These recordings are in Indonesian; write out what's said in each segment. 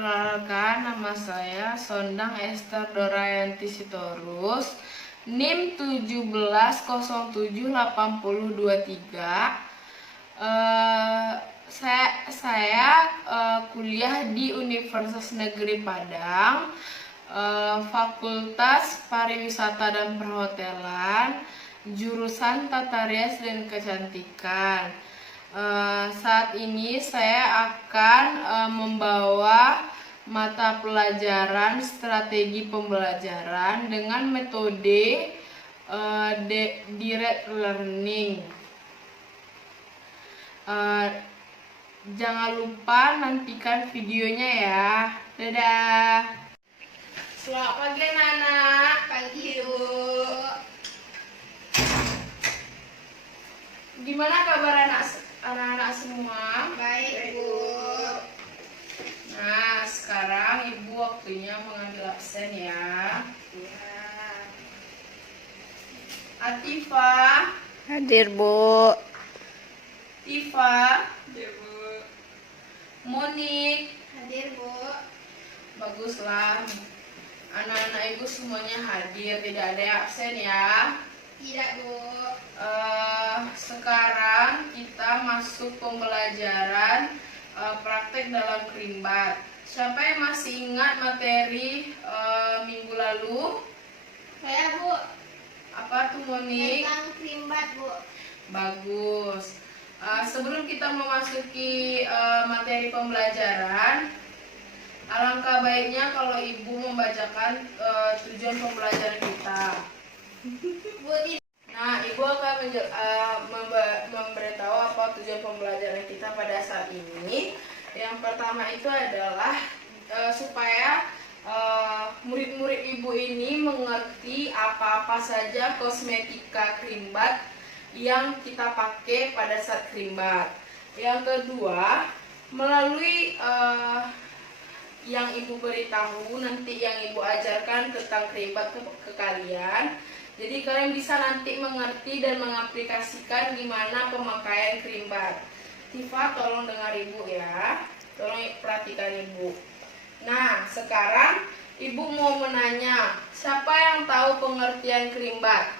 perkenalkan, nama saya Sondang Esther Dorayanti Sitorus, NIM 17078023. Saya kuliah di Universitas Negeri Padang, Fakultas Pariwisata dan Perhotelan, jurusan Tata Rias dan Kecantikan. Saat ini saya akan membawa mata pelajaran strategi pembelajaran dengan metode direct learning. Jangan lupa nantikan videonya ya. Dadah. Selamat pagi anak-anak. Pagi, Bu. Gimana kabar anak-anak semua? Baik, Bu. Nah, sekarang Ibu waktunya mengambil absen ya. Ya. Atifa, Hadir, Bu. Tifa, Hadir, Bu. Monik. Hadir, Bu. Baguslah. Anak-anak Ibu semuanya hadir, tidak ada yang absen ya. Tidak, Bu. Sekarang kita masuk pembelajaran praktek dalam Krimbat. Siapa yang masih ingat materi minggu lalu? Saya, Bu. Apa tuh, Monik? Tentang Krimbat, Bu. Bagus. Sebelum kita memasuki materi pembelajaran, alangkah baiknya kalau Ibu membacakan tujuan pembelajaran kita. Bu, Nah, Ibu akan memberitahu apa tujuan pembelajaran kita pada saat ini. Yang pertama itu adalah supaya murid-murid Ibu ini mengerti apa-apa saja kosmetika Krimbat yang kita pakai pada saat Krimbat. Yang kedua, melalui yang Ibu beritahu, nanti yang Ibu ajarkan tentang Krimbat ke kalian. Jadi kalian bisa nanti mengerti dan mengaplikasikan gimana pemakaian Krimbat. Tifa, tolong dengar Ibu ya. Tolong perhatikan Ibu. Nah, sekarang Ibu mau menanya, siapa yang tahu pengertian Krimbat?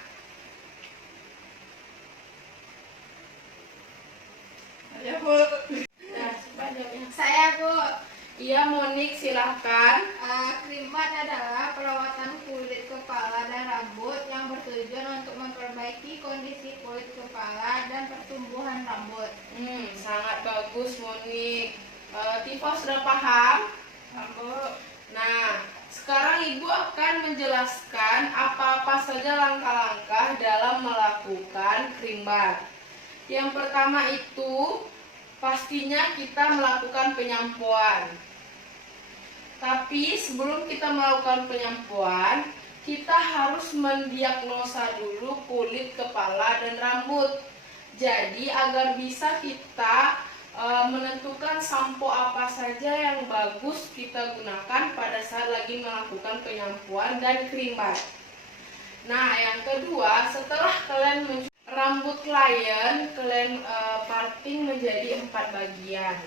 ya, Bu. Nah, siapa jawabnya? Saya, Bu. Iya, Monik, silahkan. Krimbat adalah perawatan kulit kepala dan rambut yang bertujuan untuk memperbaiki kondisi kulit kepala dan pertumbuhan rambut. Sangat bagus, Monik. Tifa sudah paham? Bu. Nah, sekarang Ibu akan menjelaskan apa-apa saja langkah-langkah dalam melakukan Krimbat. Yang pertama itu, pastinya kita melakukan penyampuan. Tapi sebelum kita melakukan penyampuan, kita harus mendiagnosa dulu kulit kepala dan rambut. Jadi agar bisa kita menentukan sampo apa saja yang bagus kita gunakan pada saat lagi melakukan penyampuan dan Krimbat. Nah, yang kedua, setelah kalian rambut kalian parting menjadi 4 bagian.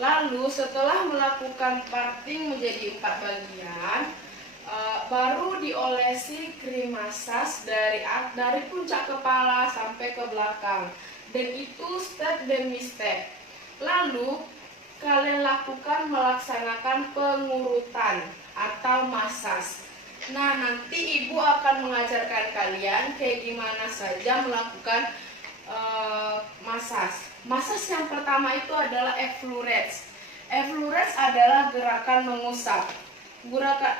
Lalu setelah melakukan parting menjadi 4 bagian, baru diolesi krim massage dari puncak kepala sampai ke belakang. Dan itu step demi step. Lalu kalian melaksanakan pengurutan atau massage. Nah, nanti Ibu akan mengajarkan kalian kayak gimana saja melakukan massage. Massage yang pertama itu adalah effleurets. Effleurets adalah gerakan mengusap.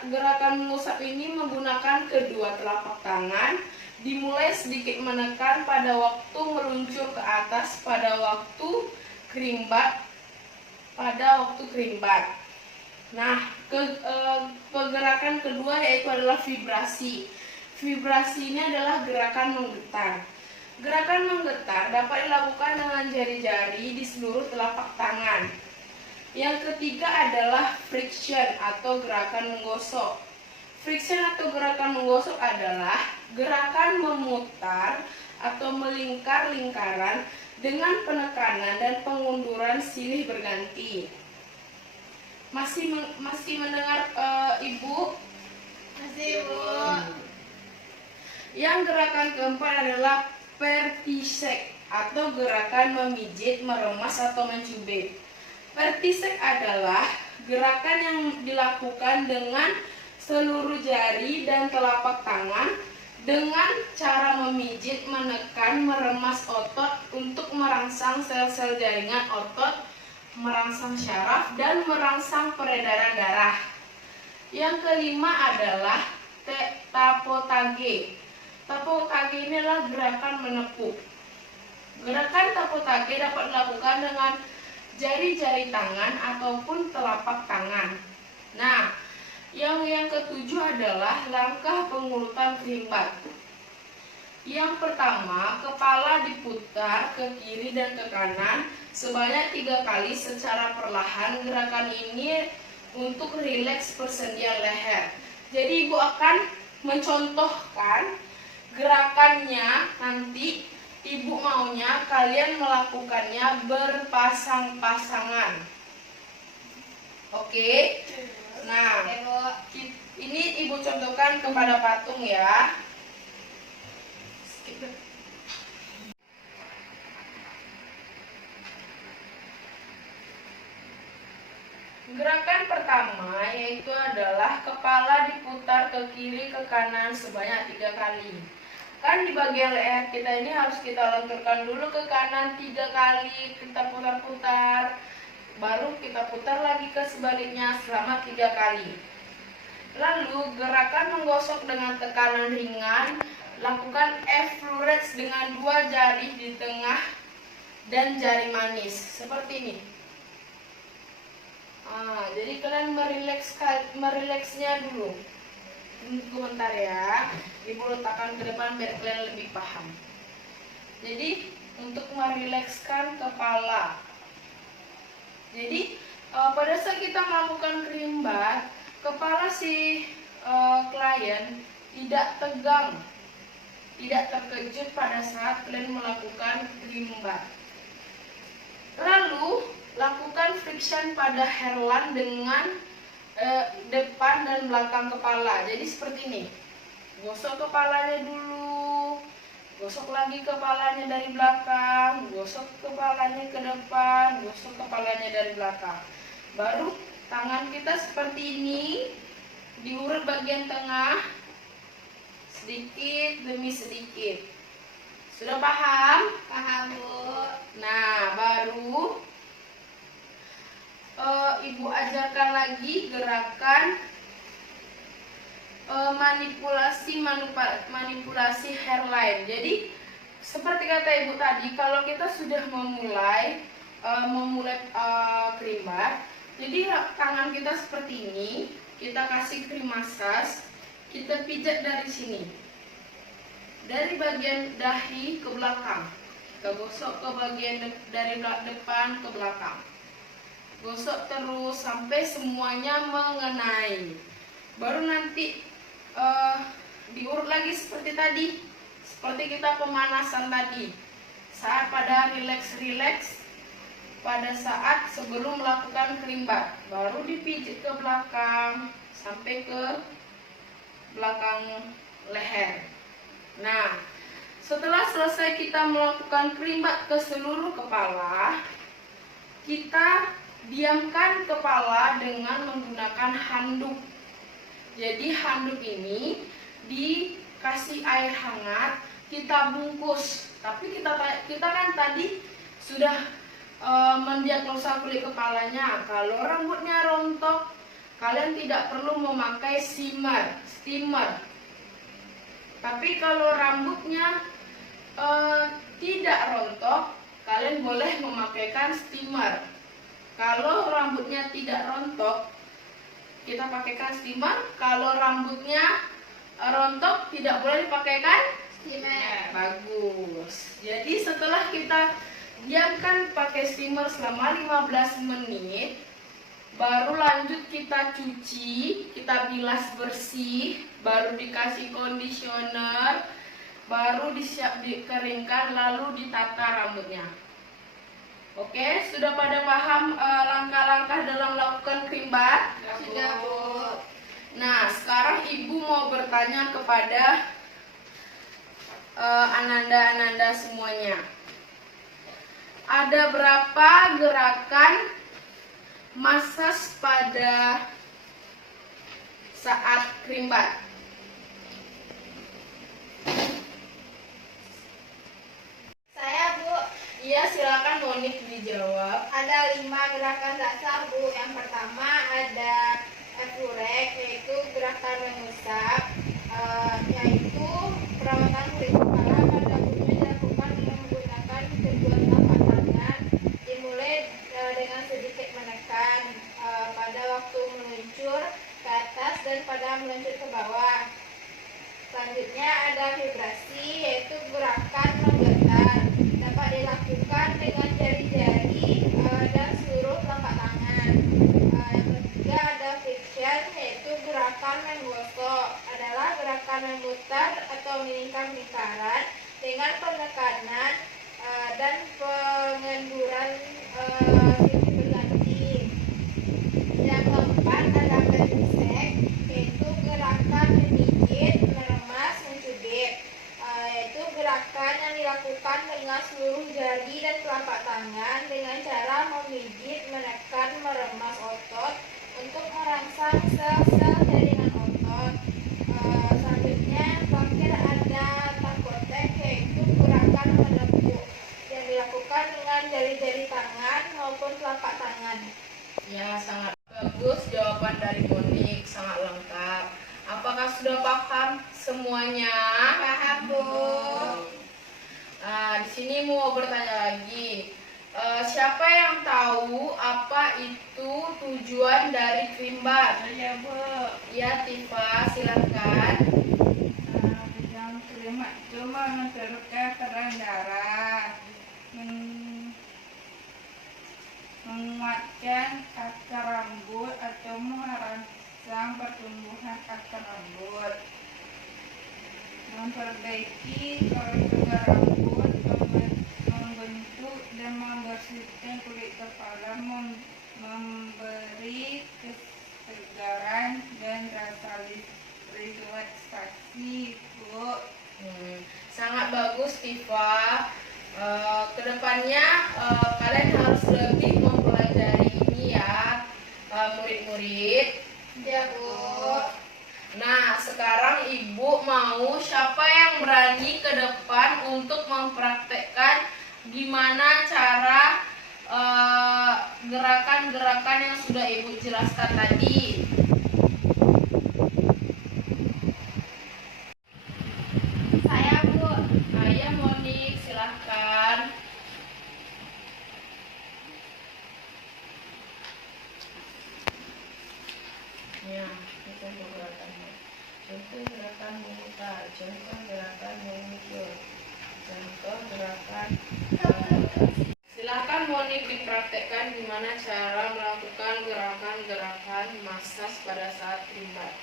Gerakan mengusap ini menggunakan kedua telapak tangan, dimulai sedikit menekan pada waktu meluncur ke atas pada waktu Krimbat. Nah, pergerakan kedua yaitu adalah vibrasi. Vibrasi ini adalah gerakan menggetar. Gerakan menggetar dapat dilakukan dengan jari-jari di seluruh telapak tangan. Yang ketiga adalah friction atau gerakan menggosok. Friction atau gerakan menggosok adalah gerakan memutar atau melingkar lingkaran dengan penekanan dan pengunduran silih berganti. Masih mendengar Ibu? Masih, Bu. Yang gerakan keempat adalah vertisek atau gerakan memijit, meremas atau mencubit. Vertisek adalah gerakan yang dilakukan dengan seluruh jari dan telapak tangan dengan cara memijit, menekan, meremas otot untuk merangsang sel-sel jaringan otot, merangsang syaraf, dan merangsang peredaran darah. Yang kelima adalah tapotage. Tapotage ini adalah gerakan menepuk. Gerakan tapotage dapat dilakukan dengan jari-jari tangan ataupun telapak tangan. Nah, yang ketujuh adalah langkah pengurutan kerimbat. Yang pertama, kepala diputar ke kiri dan ke kanan sebanyak 3 kali secara perlahan. Gerakan ini untuk rileks persendian leher. Jadi Ibu akan mencontohkan gerakannya, nanti Ibu maunya kalian melakukannya berpasang-pasangan. Oke. Nah, ini Ibu contohkan kepada patung ya. Gerakan pertama yaitu adalah kepala diputar ke kiri ke kanan sebanyak 3 kali. Kan di bagian leher kita ini harus kita lenturkan dulu ke kanan 3 kali, kita putar-putar, baru kita putar lagi ke sebaliknya selama 3 kali. Lalu gerakan menggosok dengan tekanan ringan, lakukan effleurets dengan 2 jari di tengah dan jari manis seperti ini. Jadi kalian merileksnya dulu. Sebentar ya, Ibu letakkan ke depan biar kalian lebih paham. Jadi untuk merilekskan kepala. Jadi pada saat kita melakukan kerimbat, kepala si klien tidak tegang, tidak terkejut pada saat kalian melakukan kerimbat. Lalu lakukan friction pada hairline dengan depan dan belakang kepala. Jadi seperti ini. Gosok kepalanya dulu, gosok lagi kepalanya dari belakang, gosok kepalanya ke depan, gosok kepalanya dari belakang. Baru tangan kita seperti ini, diurut bagian tengah sedikit demi sedikit. Sudah paham? Paham, Bu. Nah, baru Ibu ajarkan lagi gerakan manipulasi hairline. Jadi seperti kata Ibu tadi, kalau kita sudah memulai kerimbat, jadi tangan kita seperti ini, kita kasih krim massage, kita pijat dari sini, dari bagian dahi ke belakang, kita gosok ke bagian dari depan ke belakang. Gosok terus sampai semuanya mengenai. Baru nanti diurut lagi seperti tadi, seperti kita pemanasan tadi. Saat pada rileks, pada saat sebelum melakukan kerimbat, baru dipijit ke belakang sampai ke belakang leher. Nah, setelah selesai kita melakukan kerimbat ke seluruh kepala, kita diamkan kepala dengan menggunakan handuk. Jadi handuk ini dikasih air hangat, kita bungkus. Tapi kita kan tadi sudah mendiagnosa kulit kepalanya. Kalau rambutnya rontok, kalian tidak perlu memakai steamer. Tapi kalau rambutnya tidak rontok, kalian boleh memakaikan steamer. Kalau rambutnya tidak rontok, kita pakaikan steamer. Kalau rambutnya rontok, tidak boleh dipakaikan steamer. Bagus. Jadi setelah kita diamkan pakai steamer selama 15 menit, baru lanjut kita cuci, kita bilas bersih, baru dikasih conditioner, baru dikeringkan, lalu ditata rambutnya. Oke, sudah pada paham langkah-langkah dalam melakukan krimbat? Sudah, Bu. Nah, sekarang Ibu mau bertanya kepada Ananda semuanya. Ada berapa gerakan massage pada saat krimbat? Saya, Bu. Iya, silakan Monik dijawab. Ada 5 gerakan dasar, Bu. Yang pertama ada F-Urek, yaitu gerakan mengusap, yaitu perawatan kulit kepala pada umumnya dilakukan dengan menggunakan kedua telapak tangan, dimulai dengan sedikit menekan pada waktu meluncur ke atas dan pada meluncur ke bawah. Selanjutnya ada vibrasi, yaitu gerakan menggetar, dapat dilakukan dengan jari-jari dan seluruh telapak tangan. Yang ketiga ada friction, yaitu gerakan menggosok, adalah gerakan memutar atau melingkar-lingkaran dengan penekanan dan pengenduran silih berganti. Yang keempat ada perisek, yaitu gerakan memijit, meremas, mencubit, yaitu gerakan yang dilakukan dengan seluruh jari dan telapak tangan dengan cara memijit, menekan, meremas otot untuk merangsang sel-sel jaringan otot. Selanjutnya yang terakhir ada takotek, yaitu gerakan menepuk yang dilakukan dengan jari-jari tangan maupun telapak tangan. Ya, sangat bagus jawaban dari Monik, sangat lengkap. Apakah sudah paham semuanya? Paham, Bu. Di sini mau bertanya lagi. Siapa yang tahu apa itu tujuan dari krimbat? Iya, Bu. Ya, Tifa, silakan. Yang kelima itu menurunkan tekanan darah, menguatkan akar rambut atau merangsang pertumbuhan akar rambut, memperbaiki struktur rambut, membentuk dan membersihkan kulit kepala, memberi kesegaran dan rasa relaksasi, Bu. Sangat bagus, Tifa. Kedepannya kalian harus lebih mempelajari ini ya, murid-murid. Ya, Bu. Nah, sekarang Ibu mau siapa yang berani ke depan untuk mempraktekkan gimana cara gerakan-gerakan yang sudah Ibu jelaskan tadi. Saya, Bu. Ayah Monik, silahkan. Ya, itu gerakannya. Contoh gerakan memutar, contoh gerakan memuncul, contoh gerakan silakan Monik dipraktekkan gimana cara melakukan gerakan-gerakan massage pada saat krimbat.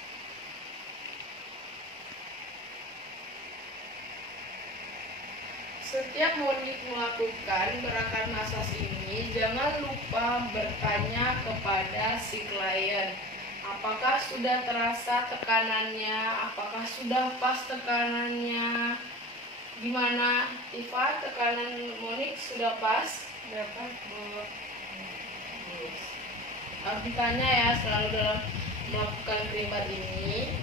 Setiap Monik melakukan gerakan massage ini, jangan lupa bertanya kepada si klien. Apakah sudah terasa tekanannya? Apakah sudah pas tekanannya? Gimana, Tifa? Tekanan Monik sudah pas? Sudah pas, Bu. Harus ditanya ya selalu dalam melakukan krimbat ini.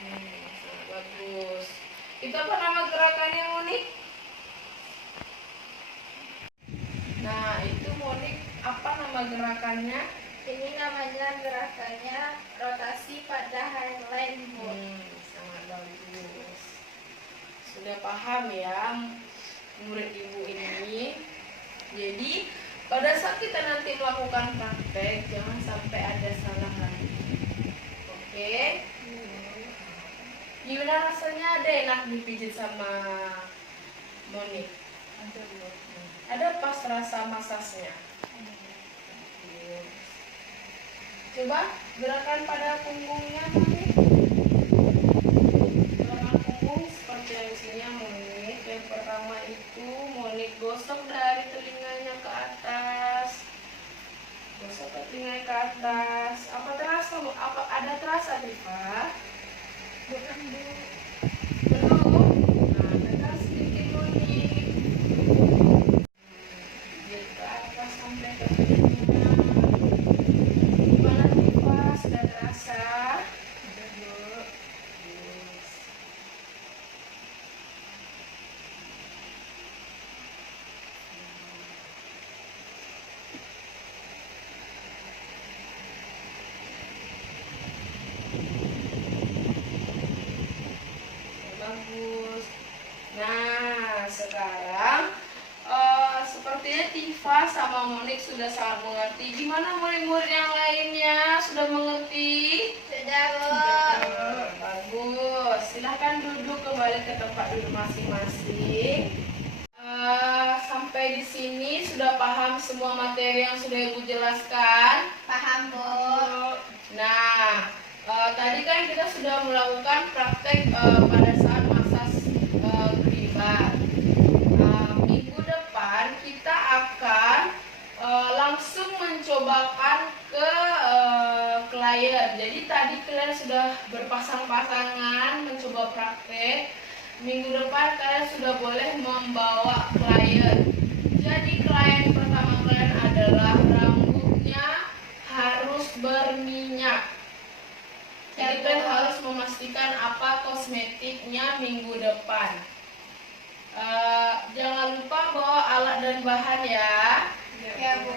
Sangat bagus. Itu apa nama gerakannya, Monik? Nah, itu Monik, apa nama gerakannya? Ini namanya gerakannya rotasi pada hairline, Bu. Sangat bagus. Sudah paham ya murid Ibu ini. Jadi pada saat kita nanti melakukan praktek, jangan sampai ada salah lagi. Oke? Gimana rasanya? Ada enak dipijit sama Monik? Ada pas rasa masasnya? Coba gerakan pada punggungnya, Monik. Gerakan punggung seperti yang sini, Monik. Yang pertama itu Udah terasa, Tifa? Bukan, Bu. Belum? Nah, tekan sedikit dulu nih. Biar ke atas sampai ke telinga. Gimana, Tifa? Sudah terasa? Udah, Bu. Yes. Bagus. Nah, sekarang sepertinya Tifa sama Monik sudah sangat mengerti. Gimana murid-murid yang lainnya? Sudah mengerti? Sudah, Bu. Bagus. Silahkan duduk kembali ke tempat duduk masing-masing. Sampai di sini sudah paham semua materi yang sudah Ibu jelaskan? Paham, Bu. Nah, tadi kan kita sudah melakukan praktek pada saat masa primer. Minggu depan kita akan langsung mencobakan ke klien. Jadi tadi kalian sudah berpasang-pasangan mencoba praktek. Minggu depan kalian sudah boleh membawa klien. Jadi klien pertama kalian adalah rambutnya harus berminyak. Jadi kalian harus memastikan apa kosmetiknya minggu depan. Jangan lupa bawa alat dan bahan ya. Ya, Bu.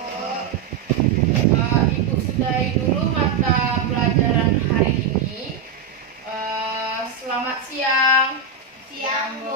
Ibu sudahi dulu mata pelajaran hari ini. Selamat siang. Siang, Bu.